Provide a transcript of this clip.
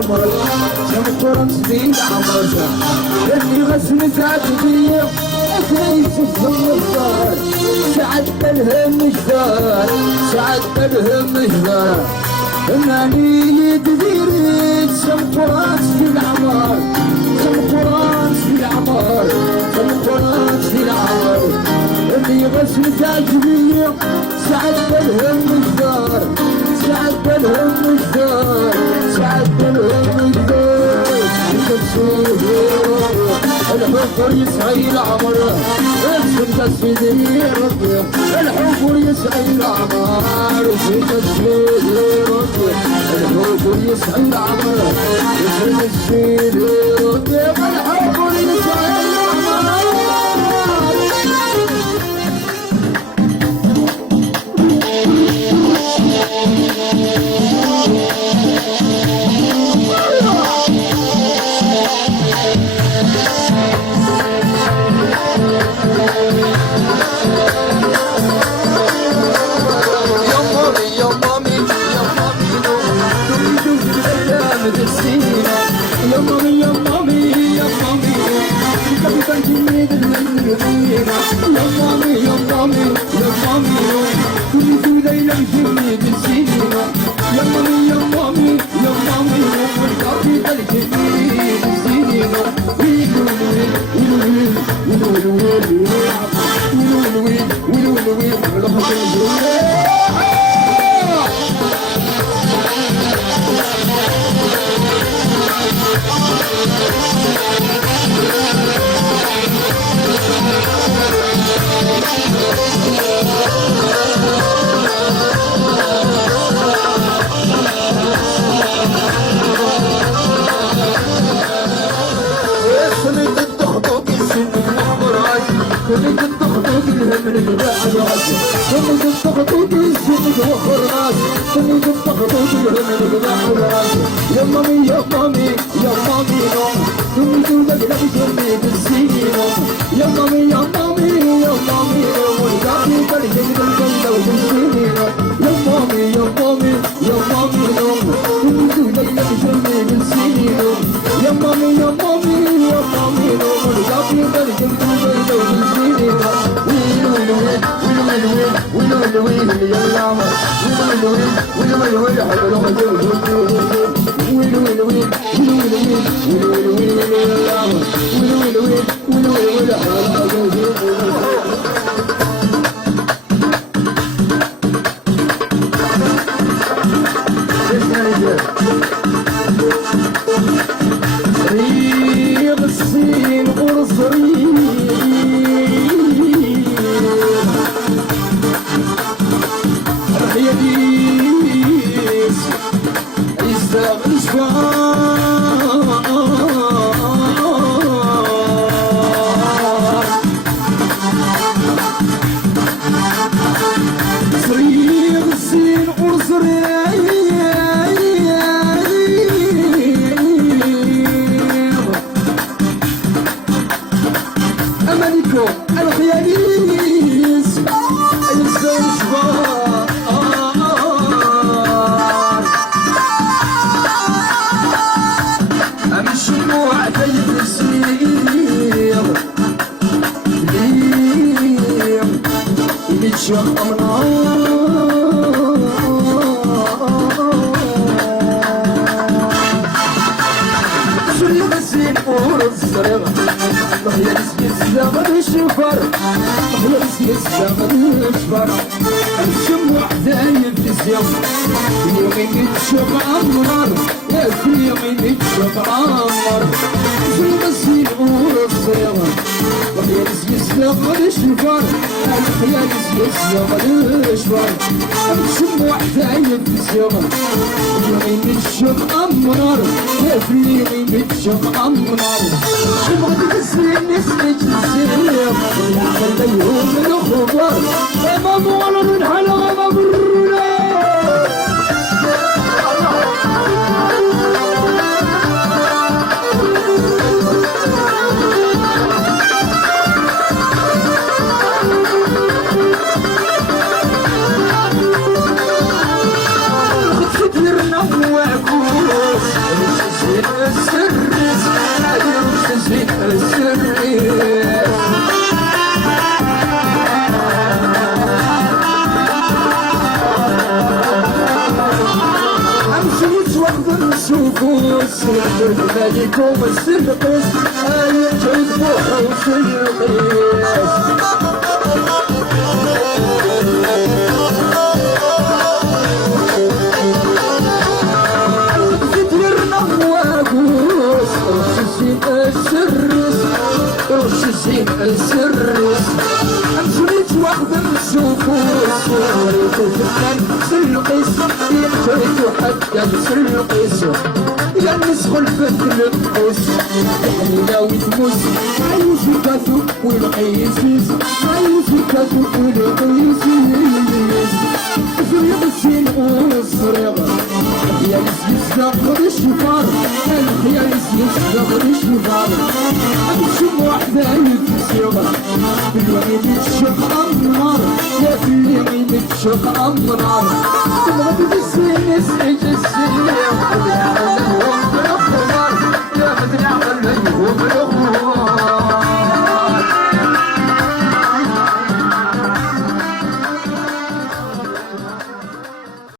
العمر شمطرت في العمر اللي غسلتها تضيع تعيش في النهار سعد الهم جدار سعد الهم جدار ماني تديريت شمطرات في العمر شمطرات في العمر شمطرات في العمر اللي غسلتها تضيع سعد الهم جدار سعد الهم جدار سعد الهم جدار الحفر يسعي العمر في تصفيد ربي الحفر يسعي العمر في تصفيد ربي الحفر يسعي العمر في تصفيد ربي الحفر يسعي العمر كل كنت خطوط الهم البعد راسي كل كنت خطوط السند وخر راسي كل كنت خطوط الهم البعد راسي يا مامي يا مامي يا مامي نوم كل كنت اقلب جنبي بالسنين يا مامي يا مامي يا مامي نوم والقاضي ترجم بالقلب وبالسنين يا مامي يا مامي يا مامي نوم كل كنت اقلب جنبي بالسنين يا مامي يا مامي يا مامي نوم والقاضي ترجم بالقلب وبالسنين ريغ الصين قرصرين الحياديس يستغل شفار صريغ الصين قرصرين أمانيكو الخياليس يستغل شفار أمشي وعدي في السير ليه يتشق سلم الزين ورزرق الله يرزق السلام الشفر الله يرزق السلام الشفر الشموع دايب في الزيام يومين يتشق عمر في يومين يتشق عمر سلم الزين ورزرق الله يرزق السلام الشفر الله يرزق السلام الشفر الشموع دايب في الزيام يومين يتشق عمر في يومين يتشق عمر المغرب السنين نسمج السير خليهم الخبر ما مول من حلا ما برنا خد فترنا وعكوس عليكم السرقس آية جذبوها وسرقس رش الزين السرس امشيت واحدة نشوفوس وريتو فنان سلقيس يمشيتو حتى نسلقيس يا نسخ الفت للقوس تحلينا وتموس عايش الكاتو والقيسيس عايش الكاتو والقيسيس فريق السين والصريغ الخيال يستغل الشفار الخيال يستغل الشفار نشوف واحدة يتسيغ في الوعيد تشق النار يا في اليمين تشق النار تبغى بالسين